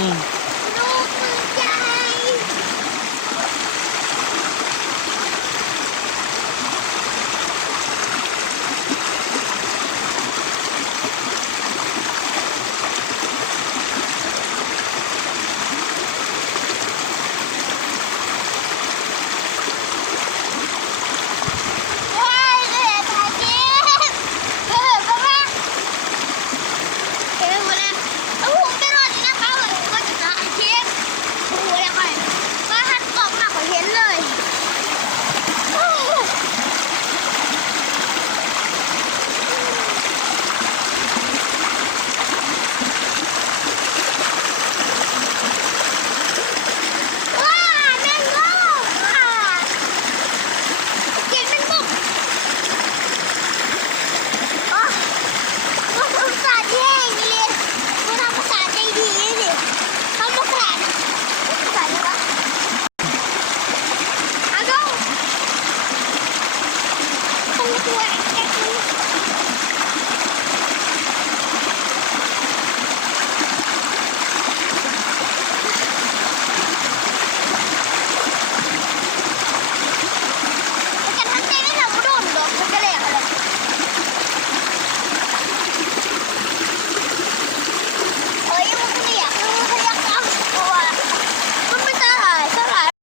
อืมลูกมือใจว้ายเลยตาเจ็บก็ว่าเห็นหมดแล้วแล้วผมไปรอที่หน้าเขาเลยก็จะตาเจ็บโอ้โหแล้วค่อยว่าหันกล่องมาก็เห็นเลยว้าแมงมุมค่ะกินแมงมุมอ๋อ ก็ภาษาเท่งเลยกูทำภาษาใจดีสิทำภาษาภาษาอะไรวะเอาดูทำตัวแก